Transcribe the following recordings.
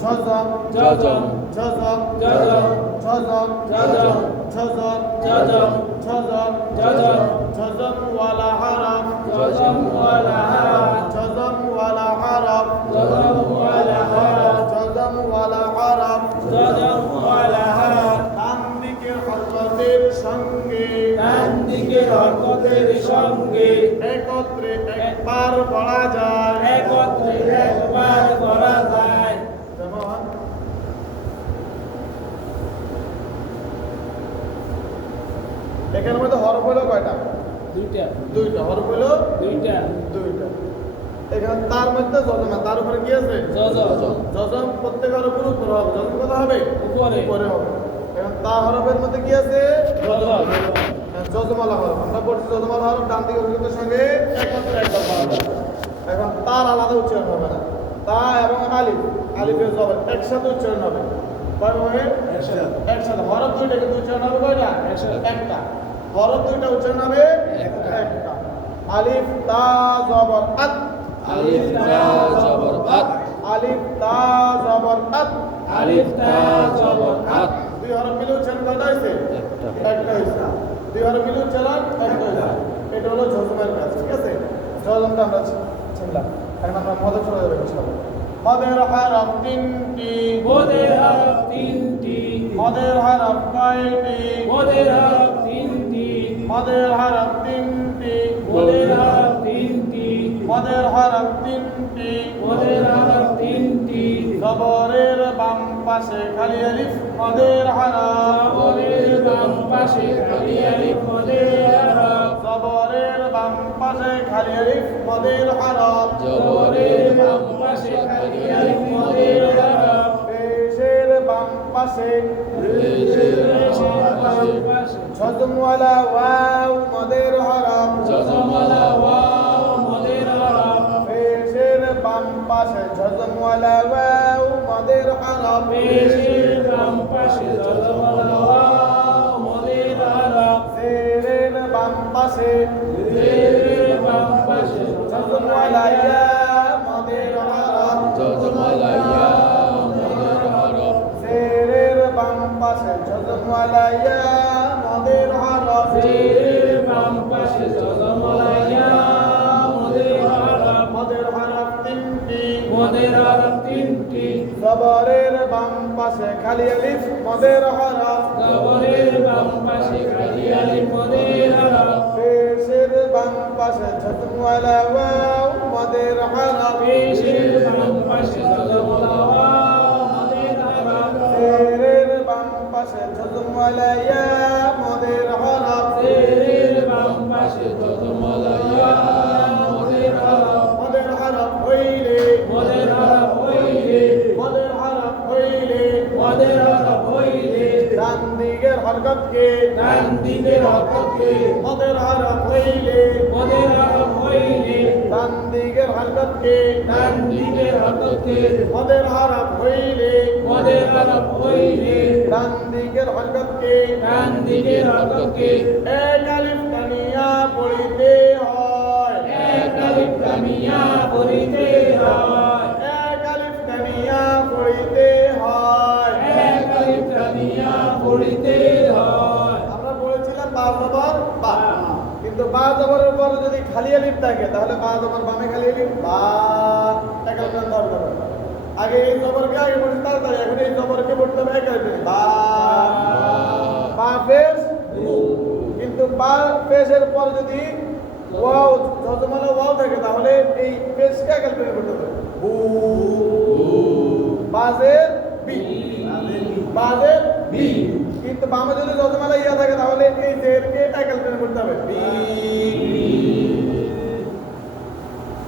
ঝজম জজম ঝজম জজম ঝজম জজম ঝজম জজম ঝজম জজম ঝজম ওয়ালা হারাম জজম ওয়ালা হারাম ঝজম ওয়ালা হারাম জজম ওয়ালা হারাম ঝজম ওয়ালা হারাম জজম ওয়ালা হারাম ডান দিকের হরকতের সঙ্গে ডান দিকের হরকতের সঙ্গে একত্রে একবার পড়া যায় একত্রে একবার পড়া যায়। যেমন এখানের মধ্যে হরফ হলো কয়টা? দুইটা দুইটা। হরফ হলো দুইটা দুইটা। এখানে তার মধ্যে জজমা, তার উপরে কি আছে? জজম জজম প্রত্যেকের উপর উপরে হবে। জজম কত হবে? উপরে উপরে হবে। এখন তা হরফের মধ্যে কি আছে? জজম জজমালা হরফ। আমরা পড়ছি জজমালা হরফ ডান দিকের হরফের সঙ্গে একত্রে একবার পড়া যায়। এখন তার আলাদা উচ্চারণ হবে না। তা এবং আলিফ, আলিফের জবর একসাথে উচ্চারণ হবে। কয়ভাবে? একসাথে। হরফ দুইটা কিন্তু উচ্চারণ হবে কয়টা? একটা। হরফ দুইটা উচ্চারণ হবে একটা। আলিফ তা জবর আত, আলিফ তা জবর আত আলিফ তা জবর আত। আলিফ তা জবর আত দুই হরফ মিলে উচ্চারণ কয়টা হয়েছে? একটা হয়েছে। দুই হরফ মিলে উচ্চারণ একটা হয়েছে। এটা হলো জজমের কাজ। ঠিক আছে, জজমটা আমরা চিনলাম। এখন আমরা মদের চলে যাবে ইনশাআল্লাহ। মদের হরফ তিনটি, মোদের হরফ তিনটি মদের হরফ কয়টি? মোদের হরফ তিনটি মদের হরফ তিনটি, মোদের হরফ তিনটি মদের হরফ তিনটি। মোদের হরফ তিনটি জবরের বাম পাশে খালি আলিফ মদের হরফ। জবরের বাম পাশে খালি আলিফ মোদের হরফ জবরের বাম পাশে খালি আলিফ মদের হরফ। জবরের বাম পাশে খালি আলিফ মোদের হরফ পেশের বাম পাশে পেশের বাম পাশে ঝজমওয়ালা ওয়াও মদের হরফ। জজমওয়ালা ওয়াও মোদের হরফ পেশের বাম পাশে ঝজমওয়ালা ওয়াও মদের হরফ। পেশের বাম পাশে জজমওয়ালা ওয়াও মোদের হরফ জেরের বাম পাশে জেরের বাম পাশে ঝজমওয়ালা ইয়া মদের হরফ। জজমওয়ালা ইয়া মোদের হরফ জেরের বাম পাশে ঝজমওয়ালা ইয়া মদের হরফ। জেরের বাম পাশে জজমওয়ালা ইয়া মোদের হরফ মদের হরফ তিনটি, মোদের হরফ তিনটি জবরের বাম পাশে খালি আলিফ মদের হরফ। জবরের বাম পাশে খালি আলিফ মোদের হরফ পেশের বাম পাশে ঝজমওয়ালা ওয়াও মদের হরফ। পেশের বাম পাশে জজমওয়ালা ওয়াও মোদের হরফ জেরের বাম পাশে ঝজমওয়ালা ইয়া মদের হরফ। জেরের বাম পাশে জজমওয়ালা ইয়া মোদের হরফ মদের হরফ হইলে, মোদের হরফ হইলে মদের হরফ হইলে মোদের হরফ হইলে ডান দিকের হরকতকে, ডান দিকের হরকতকে মদের হরফ হইলে মোদের হরফ হইলে ডান দিকের হরকতকে, ডান দিকের হরকতকে মদের হরফ হইলে মোদের হরফ হইলে ডান দিকের হরকতকে ডান দিকের হরকতকে এক আলিফ টানিয়া পড়িতে হয়। এক আলিফ টানিয়া পড়িতে হয় এক আলিফ টানিয়া পড়িতে হয়। এক আলিফ টানিয়া পড়িতে হয়। আমরা বলেছিলাম বা জবর বা, কিন্তু বা জবরের পরে যদি খালি আলিফ থাকে তাহলে বা জবর বামে খালি আলিফ বা এক আলিফ টানতে হবে না। আগে এই জবরকে আগে পড়ি তাড়াতাড়ি, এখন এই জবরকে পড়তে হবে এক আলিফ বা। বা পেশ, কিন্তু বা পেশের পর যদি ওয়াও যজমালা ওয়াও থাকে তাহলে এই পেশকে এক আলিফ পড়তে হবে বু। বাজের বি, বাজের বি। কিন্তু বামে যদি যজমালা ইয়া থাকে তাহলে এই জেরকে এক আলিফ পড়তে হবে বি।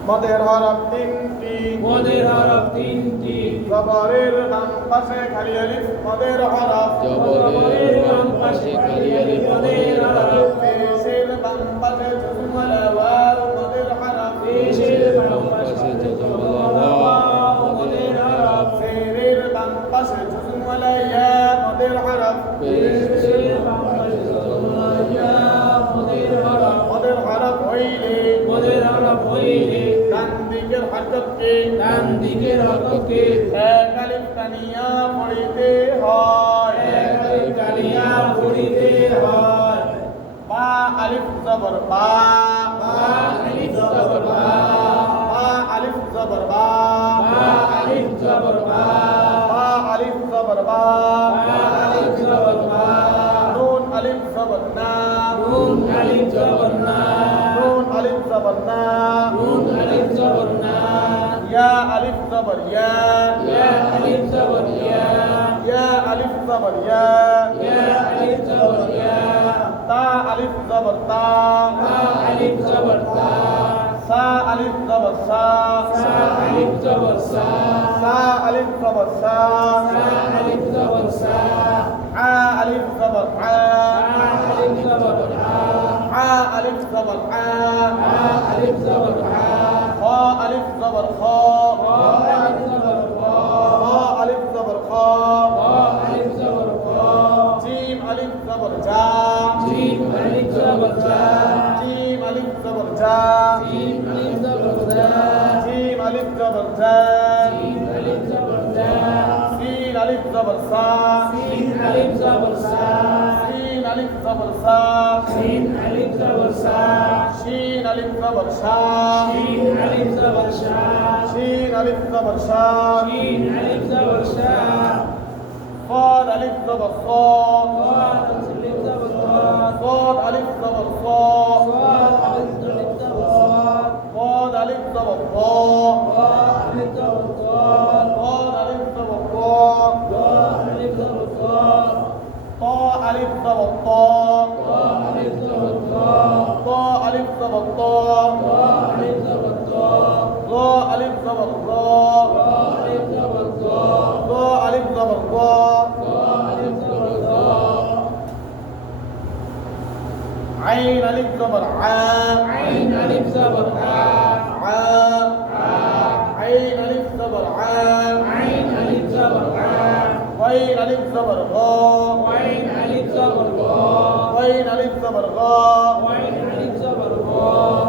মদের হরফ তিনটি, মোদের হরফ তিনটি জবরের বাম পাশে খালি আলিফ মদের হরফ। জবরের বাম পাশে খালি আলিফ মোদের হরফ পেশের বাম পাশে যজমালা ওয়াও মদের হরফ। পেশের বাম পাশে জজমওয়ালা ওয়াও মোদের হরফ জেরের বাম পাশে যজমালা ইয়া মদের হরফ। পেশের বাম পাশে জজমওয়ালা ইয়া মোদের হরফ মদের হরফ হইলে মোদের হরফ হইলে ডান দিকের হরকতকে ডান দিকের হরকতকে এক আলিফ টানিয়া পড়িতে হয় কালিয়া পড়িতে হয় বা আলিফ জবর বা আলিফ জবর বা বা আলিফ জবর বা আলিফ জবর বা বা আলিফ জবর বা আলিফ জবর বা নুন আলিফ জবর না নুন আলিফ জবর না নুন আলিফ জবর না নুন আলিফ জবর না ইয়া আলিফ জবর ইয়া ইয়া আলিফ জবর ইয়া ইয়া আলিফ জবর ইয়া ইয়া আলিফ জবর ইয়া তা আলিফ জবর তা তা আলিফ জবর তা সা আলিফ জবর সা সা আলিফ জবর সা সা আলিফ জবর সা সা আলিফ জবর সা আ আলিফ জবর আ আলিফ জবর আ আ আলিফ জবর আ আলিফ জবর আ খ আলিফ জবর খ আলিফ জবর খ খ আলিফ জবর খ আলিফ জবর খ জিম আলিফ জবর জা জিম আলিফ জবর জা জিম আলিফ জবর জা জিম আলিফ জবর জা জিম আলিফ জবর জা জিম আলিফ জবর জা সিন আলিফ জবর সা সিন আলিফ জবর সা সিন আলিফ জবর সা সিন আলিফ জবর সা শিন আলিফ জবর সা সিন আলিফ জবর সা শিন আলিফ জবর সা সিন আলিফ জবর সা صاد ألف زبر صاد আলিফ জবর সা صاد ألف زبر صاد আলিফ জবর সা صاد ألف زبر ضاد আলিফ জবর সা صاد ألف زبر ضاد আলিফ জবর সা طاء ألف زبر طاء আলিফ জবর সা طاء ألف زبر طاء আলিফ জবর সা ضاء ألف زبر ضاء আলিফ জবর সা ضاء ألف زبر ضاء আলিফ জবর সা عين ألف زبر عاء عين ألف زبر عاء عاء عين ألف زبر عاء عين ألف زبر عاء غين ألف زبر غاء وين ألف زبر غاء غين ألف زبر غاء وين ألف زبر غاء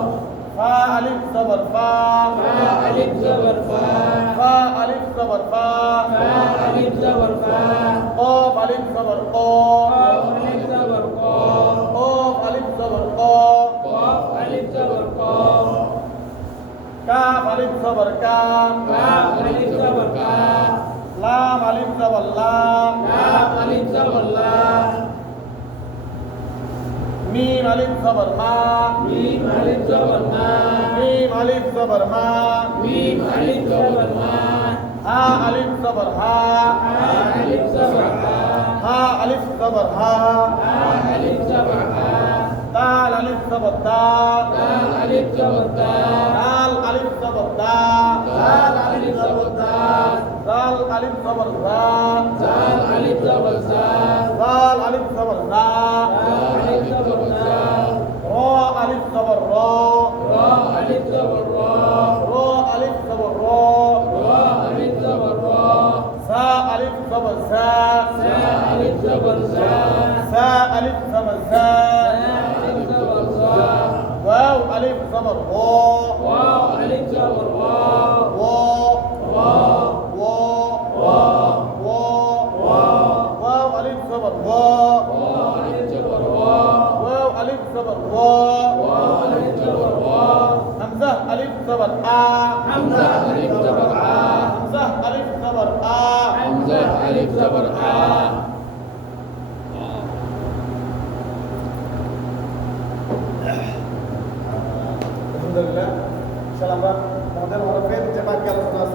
فاء ألف زبر فاء فاء ألف زبر فاء فاء ألف زبر فاء فاء ألف زبر فاء قاف ألف زبر قاف قاف ألف زبر قاف قاف ألف زبر قاف قاف ألف زبر قاف كاف ألف زبر كاف كاف ألف زبر كاف لام ألف زبر لام كاف ألف زبر لام ميم ألف زبر ما ميم ألف زبر ما ميم ألف زبر ما ميم ألف زبر ما ها ألف زبر ها ها ألف زبر ها ها ألف زبر ها ها ألف زبر ها دال ألف زبر دا دال ألف زبر دا دال ألف زبر دا دال ألف زبر دا دال ألف زبر دا دال ألف زبر دا دال ألف زبر دا دال ألف زبر دا را ألف زبر را را ألف زبر را را ألف زبر را را ألف زبر را سا ألف زبر سا سا ألف زبر سا سا ألف زبر سا ألف زبر سا واو ألف زبر وا واو ألف زبر واو وا واو وا واو وا واو ألف زبر وا واو ألف زبر واو واو ألف زبر وا واو ألف زبر واو همزة ألف زبر آ حمزة ألف زبر آ همزة ألف زبر آ حمزة ألف زبر آ আলহামদুলিল্লাহ ইনশাআল্লাহ আমরা আমাদের হরফের যে বাক্য আলোচনা